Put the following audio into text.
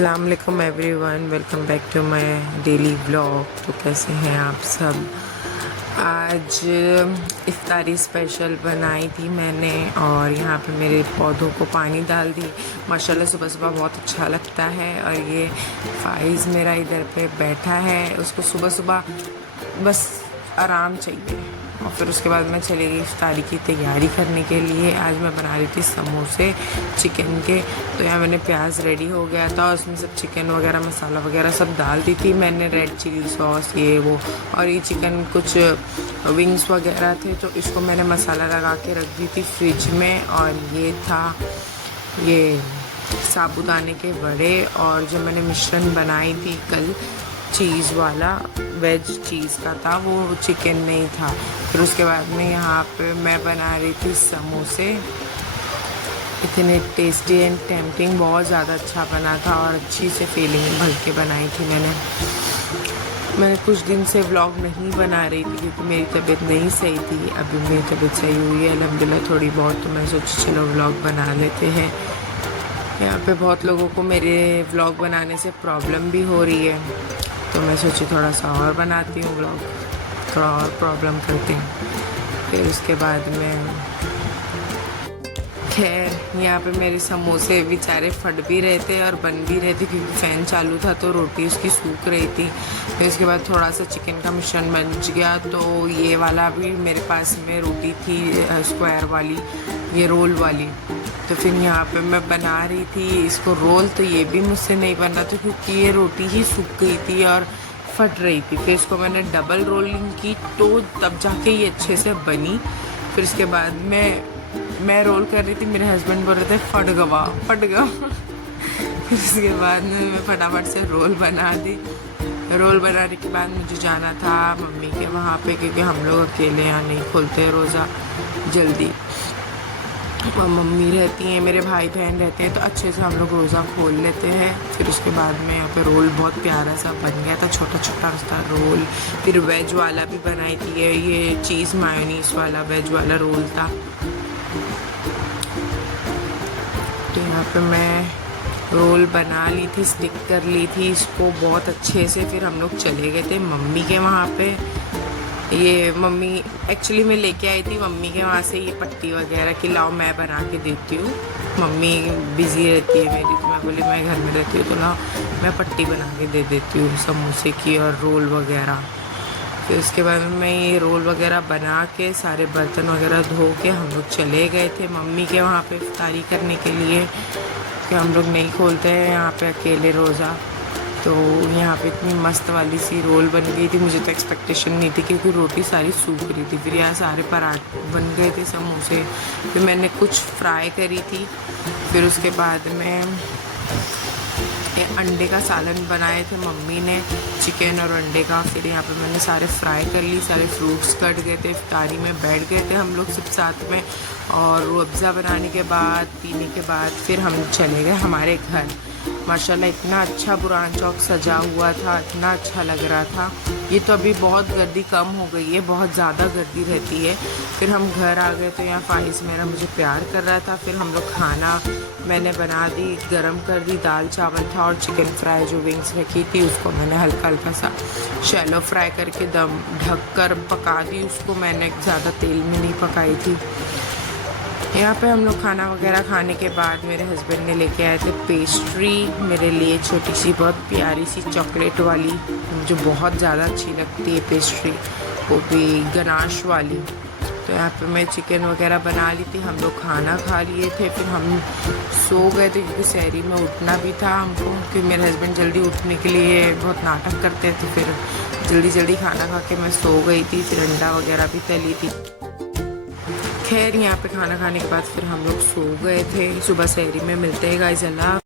अस्सलाम वालेकुम everyone, welcome back to my daily vlog. तो कैसे हैं आप सब। आज इफ्तारी स्पेशल बनाई थी मैंने और यहाँ पे मेरे पौधों को पानी डाल दी। माशाल्लाह सुबह सुबह बहुत अच्छा लगता है। और ये फाइज़ मेरा इधर पे बैठा है, उसको सुबह सुबह बस आराम चाहिए। और फिर उसके बाद मैं चली गई इफ्तारी की तैयारी करने के लिए। आज मैं बना रही थी समोसे चिकन के। तो यहाँ मैंने प्याज रेडी हो गया था और उसमें सब चिकन वगैरह मसाला वगैरह सब डाल दी थी मैंने, रेड चिली सॉस ये वो। और ये चिकन कुछ विंग्स वगैरह थे तो इसको मैंने मसाला लगा के रख दी थी फ्रिज में। और ये था ये साबुदाने के बड़े। और जो मैंने मिश्रण बनाई थी कल चीज़ वाला, वेज चीज़ का था, वो चिकन नहीं था। फिर उसके बाद में यहाँ पे मैं बना रही थी समोसे। इतने टेस्टी एंड टेम्पटिंग, बहुत ज़्यादा अच्छा बना था और अच्छी से फीलिंग भर के बनाई थी मैंने कुछ दिन से व्लॉग नहीं बना रही थी क्योंकि मेरी तबीयत नहीं सही थी। अभी मेरी तबीयत सही हुई है अल्हम्दुलिल्लाह थोड़ी बहुत, तो मैं सोची चलो व्लॉग बना लेते हैं। यहाँ पे बहुत लोगों को मेरे व्लॉग बनाने से प्रॉब्लम भी हो रही है, तो मैं सोची थोड़ा सा और बनाती हूँ व्लॉग, थोड़ा और प्रॉब्लम करती हूँ। फिर उसके बाद में खैर यहाँ पे मेरे समोसे बेचारे फट भी रहे थे और बन भी रहे थे क्योंकि फ़ैन चालू था तो रोटी उसकी सूख रही थी। फिर उसके बाद थोड़ा सा चिकन का मिश्रण बन गया तो ये वाला भी मेरे पास में रोटी थी स्क्वायर वाली, ये रोल वाली। तो फिर यहाँ पे मैं बना रही थी इसको रोल, तो ये भी मुझसे नहीं बन रहा था क्योंकि ये रोटी ही सूख गई थी और फट रही थी। फिर इसको मैंने डबल रोलिंग की तो तब जाके ये अच्छे से बनी। फिर उसके बाद मैं रोल कर रही थी, मेरे हस्बैंड बोल रहे थे फट गवा। फिर उसके बाद मैं फटाफट से रोल बना दी। रोल बनाने के बाद मुझे जाना था मम्मी के वहाँ पे क्योंकि हम लोग अकेले यहाँ नहीं खोलते रोज़ा जल्दी। मम्मी रहती हैं, मेरे भाई बहन रहते हैं, तो अच्छे से हम लोग रोज़ा खोल लेते हैं। फिर उसके बाद में यहाँ पे रोल बहुत प्यारा सा बन गया था, छोटा छोटा सा रोल। फिर वेज वाला भी बनाई थी, ये चीज़ मायोनीस वाला वेज वाला रोल था। तो यहाँ पे मैं रोल बना ली थी, स्टिक कर ली थी इसको बहुत अच्छे से। फिर हम लोग चले गए थे मम्मी के वहाँ पे। ये मम्मी एक्चुअली मैं लेके आई थी मम्मी के वहाँ से ये पट्टी वगैरह कि लाओ मैं बना के देती हूँ। मम्मी बिज़ी रहती है मेरी, तो मैं बोली मैं घर में रहती हूँ तो लाओ मैं पट्टी बना के दे देती हूँ समोसे की और रोल वगैरह। फिर उसके बाद मैं ये रोल वगैरह बना के सारे बर्तन वगैरह धो के हम लोग चले गए थे मम्मी के वहाँ पे इफ्तारी करने के लिए कि हम लोग नहीं खोलते हैं यहाँ पे अकेले रोज़ा। तो यहाँ पे इतनी मस्त वाली सी रोल बन गई थी, मुझे तो एक्सपेक्टेशन नहीं थी क्योंकि रोटी सारी सूख रही थी। फिर यहाँ सारे पराठे बन गए थे समोसे। फिर मैंने कुछ फ्राई करी थी। फिर उसके बाद में अंडे का सालन बनाए थे मम्मी ने, चिकन और अंडे का। फिर यहाँ पे मैंने सारे फ्राई कर ली, सारे फ्रूट्स कट गए थे। इफ्तारी में बैठ गए थे हम लोग सब साथ में और रूअफ़ज़ा बनाने के बाद पीने के बाद फिर हम चले गए हमारे घर। माशाल्लाह इतना अच्छा बुरहान चौक सजा हुआ था, इतना अच्छा लग रहा था। ये तो अभी बहुत गर्दी कम हो गई है, बहुत ज़्यादा गर्दी रहती है। फिर हम घर आ गए तो यहाँ फाइज़ मेरा मुझे प्यार कर रहा था। फिर हम लोग खाना मैंने बना दी, गरम कर दी, दाल चावल था और चिकन फ्राई जो विंग्स रखी थी उसको मैंने हल्का हल्का सा शैलो फ्राई करके दम ढक कर पका दी। उसको मैंने ज़्यादा तेल में नहीं पकाई थी। यहाँ पे हम लोग खाना वगैरह खाने के बाद मेरे हस्बैंड ने लेके आए थे पेस्ट्री मेरे लिए, छोटी सी बहुत प्यारी सी चॉकलेट वाली, मुझे बहुत ज़्यादा अच्छी लगती है पेस्ट्री, वो भी गनाश वाली। तो यहाँ पे मैं चिकन वगैरह बना ली थी, हम लोग खाना खा लिए थे। फिर हम सो गए थे क्योंकि सहरी में उठना भी था हमको, क्योंकि मेरे हस्बैंड जल्दी उठने के लिए बहुत नाटक करते थे। फिर जल्दी जल्दी खाना खा के मैं सो गई थी। फिर अंडा वगैरह भी तली थी। खैर यहाँ पे खाना खाने के बाद फिर हम लोग सो गए थे। सुबह सहरी में मिलते हैं गाइस। अल्लाह।